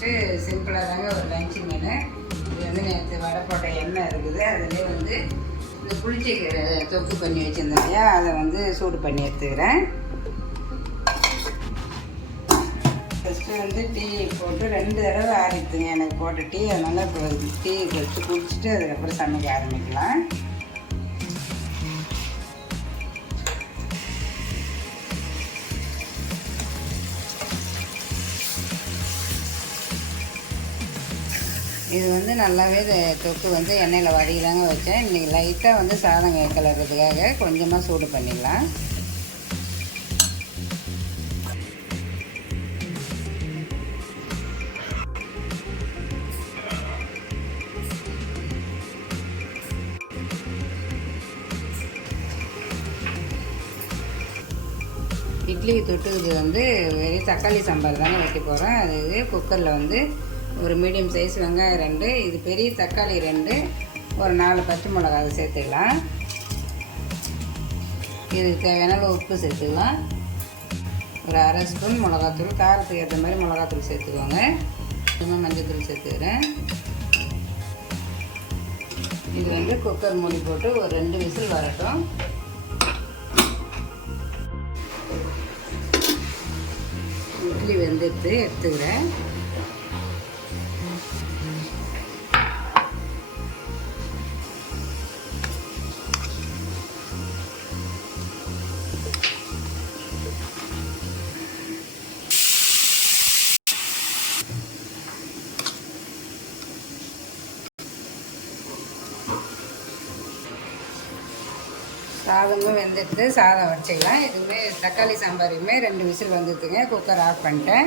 சிம்பிளாக தாங்க ஒரு லஞ்சு மீன். இது வந்து நேற்று வடை போட்ட எண்ணெய் இருக்குது. அதிலே வந்து இந்த புளிச்சக்கீரை தொக்கு பண்ணி வச்சுருந்தேன் இல்லையா? அதை வந்து சூடு பண்ணி எடுத்துக்கிறேன். ஃபஸ்ட்டு வந்து டீ போட்டு ரெண்டு தடவை ஆறித்துங்க எனக்கு போட்ட டீ. அதனால் இப்போ டீ வச்சு குடிச்சிட்டு அதுக்கப்புறம் சமைக்க ஆரம்பிக்கலாம். இது வந்து நல்லாவே தொக்கு வந்து எண்ணெயில் வடி தாங்க வச்சேன் இன்றைக்கி லைட்டாக வந்து சாதம் கலர்றதுக்காக கொஞ்சமாக சூடு பண்ணிடலாம். இட்லி தொட்டுக்கு வந்து வெறும் தக்காளி சாம்பார் தானே வைக்க போகிறேன் அது குக்கரில் வந்து ஒரு மீடியம் சைஸ் வெங்காயம் ரெண்டு இது பெரிய தக்காளி ரெண்டு ஒரு நாலு பச்சை மிளகா சேர்த்துக்கலாம் இதுக்கு தேவையான உப்பு சேர்த்துக்கலாம். ஒரு அரை ஸ்பூன் மிளகாத்தூள் காரத்துக்கு ஏற்ற மாதிரி மிளகாத்தூள் சேர்த்துக்கோங்க. கொஞ்சமாக மஞ்சள்தூள் சேர்த்துக்கிறேன். இது வந்து குக்கர் மூடி போட்டு ஒரு ரெண்டு விசில் வரட்டும். இட்லி வெந்துட்டு எடுத்துக்கிறேன். சாதமும் வெந்துட்டு சாதம் வச்சுக்கலாம். இதுவுமே தக்காளி சாம்பாரையுமே ரெண்டு விசில் வந்துட்டுங்க குக்கர் ஆஃப் பண்ணிட்டேன்.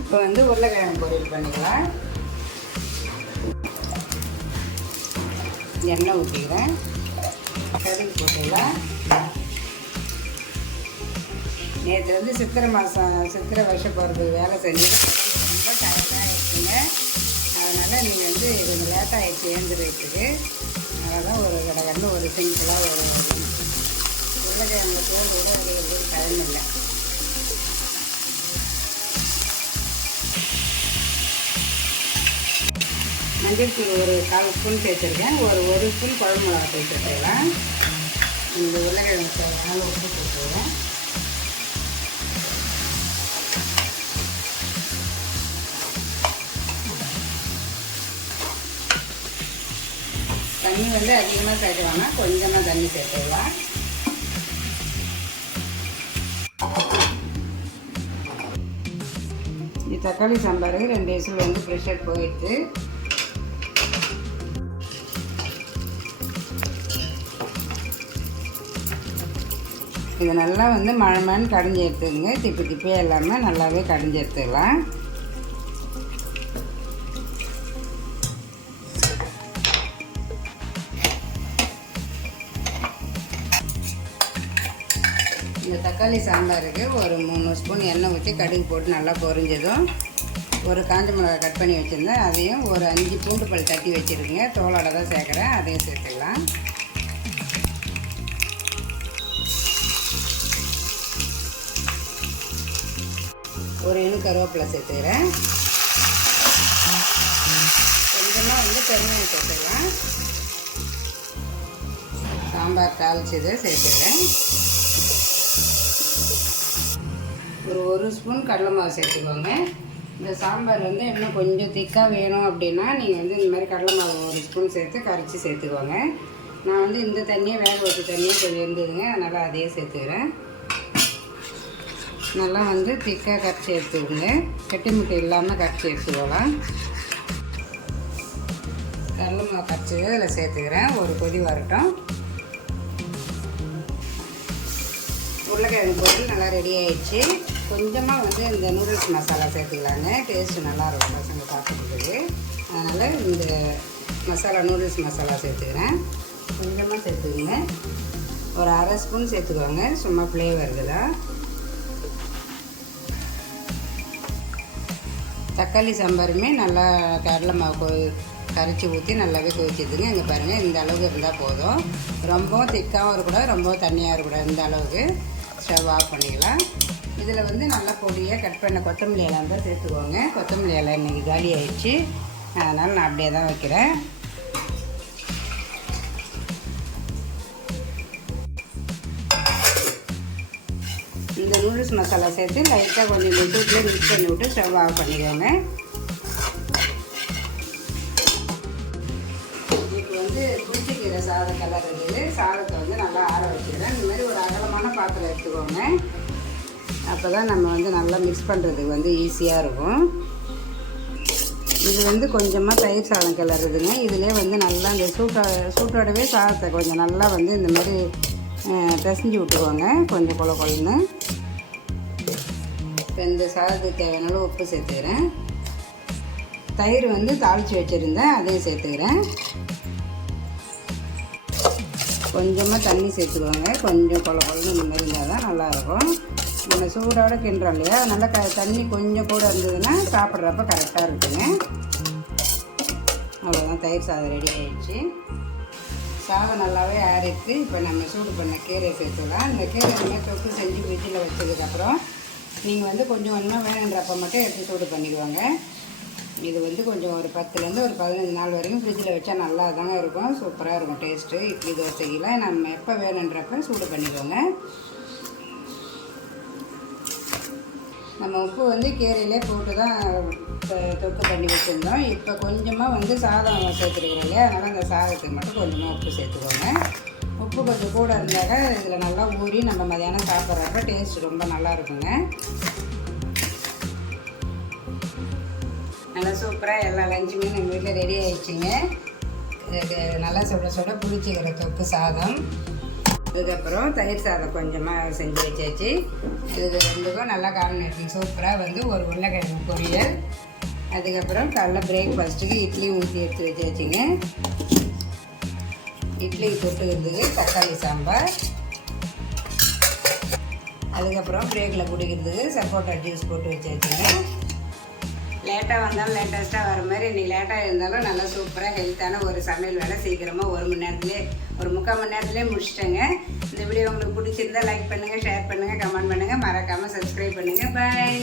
இப்போ வந்து உருளைக்கிழங்கு பொரியல் பண்ணிக்கலாம். எண்ணெய் ஊற்றிக்கிறேன் கடுகு போட்டுக்கலாம். நேற்று வந்து சித்திரை மாதம் சித்திரை வருஷம் போகிறது வேலை செஞ்சு ரொம்ப டயர்டாக இருக்குங்க அதனால் நீங்கள் வந்து கொஞ்சம் லேட்டாக ஆகிடுச்சு ஏந்துறதுக்கு அதனால் ஒரு கடகடன்னு ஒரு சிம்பிளாக ஒரு உருளைக்கிழங்கு தோல் கூட வரைகிறது டைம் இல்லை மஞ்சள் தூள் ஒரு கால் ஸ்பூன் சேர்த்துருக்கேன். ஒரு ஒரு ஸ்பூன் குழம்பு மிளகா தூள் இந்த உருளைக்கிழங்கு தேவையான உப்பு சேர்த்துக்கிறேன் தண்ணி வந்து அதிகமாக சேர்க்க வேணாம். கொஞ்சமாக தண்ணி சேர்த்துக்கலாம். இது தக்காளி சாம்பாருக்கு ரெண்டு விசில் வந்து ப்ரெஷர் போயிடுது இது நல்லா வந்து மழை மழைன்னு கடைஞ்சி எடுத்துக்கங்க. திப்பி திப்பியாக இல்லாமல் நல்லாவே கடைஞ்சி எடுத்துக்கலாம். இந்த தக்காளி சாம்பாருக்கு ஒரு மூணு ஸ்பூன் எண்ணெய் ஊற்றி கடுகு போட்டு நல்லா பொரிஞ்சதும் ஒரு காஞ்ச மிளகாய் கட் பண்ணி வச்சுருந்தேன். அதையும் ஒரு அஞ்சு பூண்டு பல் தட்டி வச்சுருக்கேங்க. தோலோட தான் சேர்க்குறேன். அதையும் சேர்த்துக்கலாம். ஒரு இனு கருவேப்பிலை சேர்த்துக்கிறேன். கொஞ்சமாக வந்து பெருமையை சேர்த்துக்கலாம். சாம்பார் தாளிச்சதை சேர்த்துக்கிறேன். ஒரு ஒரு ஸ்பூன் கடலை மாவு சேர்த்துக்கோங்க. இந்த சாம்பார் வந்து இன்னும் கொஞ்சம் திக்காக வேணும் அப்படின்னா நீங்கள் வந்து இந்த மாதிரி கடலை மாவு ஒரு ஸ்பூன் சேர்த்து கரைச்சி சேர்த்துக்கோங்க. நான் வந்து இந்த தண்ணியை வேக வச்ச தண்ணியும் கொஞ்சம் இருந்ததுங்க அதனால் அதையே சேர்த்துக்கிறேன். நல்லா வந்து திக்காக கரைச்சி எடுத்துக்கோங்க. கட்டி முட்டை இல்லாமல் கரைச்சி எடுத்துக்கலாம். கடலை மாவு கரைச்சது அதில் சேர்த்துக்கிறேன். ஒரு கொதி வரட்டும். உருளைக்கிழங்கு பொருள் நல்லா ரெடி ஆயிடுச்சு. கொஞ்சமாக வந்து இந்த நூடுல்ஸ் மசாலா சேர்த்துக்கலாங்க. டேஸ்ட்டு நல்லாயிருக்கும் பசங்க சாப்பிட்றதுக்கு அதனால் இந்த மசாலா நூடுல்ஸ் மசாலா சேர்த்துக்கிறேன். கொஞ்சமாக சேர்த்துக்குங்க. ஒரு அரை ஸ்பூன் சேர்த்துக்கோங்க. சும்மா ஃப்ளேவருக்கு தான் தக்காளி சாம்பாருமே நல்லா கடலை மாவு கொ கரைச்சி ஊற்றி நல்லாவே கொதிச்சிதுங்க இங்கே பாருங்கள் இந்த அளவுக்கு இருந்தால் போதும். ரொம்பவும் திக்காகவும் இருக்கக்கூடாது ரொம்பவும் தண்ணியாக இருக்கக்கூடாது. இந்த அளவுக்கு ஸ்டவ் ஆஃப் பண்ணிக்கலாம். இதில் வந்து நல்லா பொடியாக கட் பண்ண கொத்தமல்லி இலை தான் சேர்த்துக்கோங்க. கொத்தமல்லி இலை இன்னைக்கு காலி ஆயிடுச்சு. அதனால் நான் அப்படியே தான் வைக்கிறேன். இந்த நூடுல்ஸ் மசாலா சேர்த்து லைட்டாக கொஞ்சம் லிட்டூட்லேயே மிக்ஸ் பண்ணி விட்டு ஸ்டவ் ஆஃப் பண்ணிக்கோங்க. இப்போ வந்து புளிச்சக்கீரை சாதம் கலர் இருக்குது. சாதத்தை வந்து நல்லா ஆற வச்சுக்கிறேன். இந்த மாதிரி ஒரு அகலமான பாத்திரம் எடுத்துக்கோங்க. அப்போ தான் நம்ம வந்து நல்லா மிக்ஸ் பண்ணுறதுக்கு வந்து ஈஸியாக இருக்கும். இது வந்து கொஞ்சமாக தயிர் சாதம் கிளறுதுங்க. இதிலே வந்து நல்லா இந்த சூட்டோ சூட்டோடவே சாதத்தை கொஞ்சம் நல்லா வந்து இந்த மாதிரி பிசைஞ்சு விட்டுக்கோங்க. கொஞ்சம் கொல கொலன்னு இப்போ இந்த சாதத்துக்கு தேவையான உப்பு சேர்த்துக்கிறேன். தயிர் வந்து தாளித்து வச்சுருந்தேன். அதையும் சேர்த்துக்கிறேன். கொஞ்சமாக தண்ணி சேர்த்துக்கோங்க. கொஞ்சம் கொல கொலன்னு இந்த மாதிரி இருந்தால் தான் நல்லாயிருக்கும் நம்ம சூடோடு கிண்டுறோம் இல்லையா? நல்லா க தண்ணி கொஞ்சம் கூட இருந்ததுன்னா சாப்பிட்றப்ப கரெக்டாக இருக்குங்க. அவ்வளோதான் தயிர் சாதம் ரெடி ஆகிடுச்சு சாதம் நல்லாவே ஆறிருக்கு இப்போ நம்ம சூடு பண்ண கீரையை சேர்த்துக்கலாம் இந்த கீரை நம்ம தொக்கு செஞ்சு ஃப்ரிட்ஜில் வச்சதுக்கப்புறம் நீங்கள் வந்து கொஞ்சம் கொஞ்சமாக வேணுன்றப்ப மட்டும் எடுத்து சூடு பண்ணிக்குவாங்க இது வந்து கொஞ்சம் ஒரு பத்துலேருந்து ஒரு பதினஞ்சு நாள் வரைக்கும் ஃப்ரிட்ஜில் வச்சா நல்லா தாங்க இருக்கும். சூப்பராக இருக்கும். டேஸ்ட்டு இட்லி தோசைக்கெல்லாம் நம்ம எப்போ வேணுன்றப்ப சூடு பண்ணிக்கோங்க. நம்ம உப்பு வந்து கீரையிலே போட்டு தான் தொக்கு பண்ணி வச்சுருந்தோம். இப்போ கொஞ்சமாக வந்து சாதம் சேர்த்துருக்குறோம் இல்லையா? அதனால் அந்த சாதத்துக்கு மட்டும் கொஞ்சமாக உப்பு சேர்த்துக்கோங்க. உப்பு கொஞ்சம் கூட இருந்தாக்க இதில் நல்லா ஊறி நம்ம மதியானம் சாப்பிட்றப்ப டேஸ்ட் ரொம்ப நல்லா இருக்குங்க. நல்லா சூப்பராக எல்லா லஞ்சுமே நம்ம வீட்டில் ரெடி ஆயிடுச்சுங்க. நல்லா சுட சுட புளிச்சிக்கிற தொக்கு சாதம். அதுக்கப்புறம் தயிர் சாதம் கொஞ்சமாக செஞ்சு வச்சாச்சு. இது ரெண்டுக்கும் நல்லா காம்பினேஷன் சூப்பராக வந்து ஒரு உருளைக்கிழங்கு பொரியல். அதுக்கப்புறம் காலைல பிரேக்ஃபாஸ்ட்டுக்கு இட்லி ஊற்றி எடுத்து வச்சாச்சுங்க. இட்லி தொட்டுக்கிறதுக்கு தக்காளி சாம்பார். அதுக்கப்புறம் பிரேக்கில் குடிக்கிறதுக்கு சப்போட்டா ஜூஸ் போட்டு வச்சாச்சுங்க. லேட்டாக வந்தாலும் லேட்டஸ்ட்டாக வர மாதிரி இன்றைக்கி லேட்டாக இருந்தாலும் நல்லா சூப்பராக ஹெல்த்தான ஒரு சமையல் வேலை சீக்கிரமாக ஒரு மணி நேரத்துலேயே ஒரு முக்கால் மணி நேரத்துலேயே முடிச்சிட்டேங்க. இந்த வீடியோ உங்களுக்கு பிடிச்சிருந்தா லைக் பண்ணுங்கள் ஷேர் பண்ணுங்கள் கமெண்ட் பண்ணுங்கள் மறக்காமல் சப்ஸ்கிரைப் பண்ணுங்கள் பாய்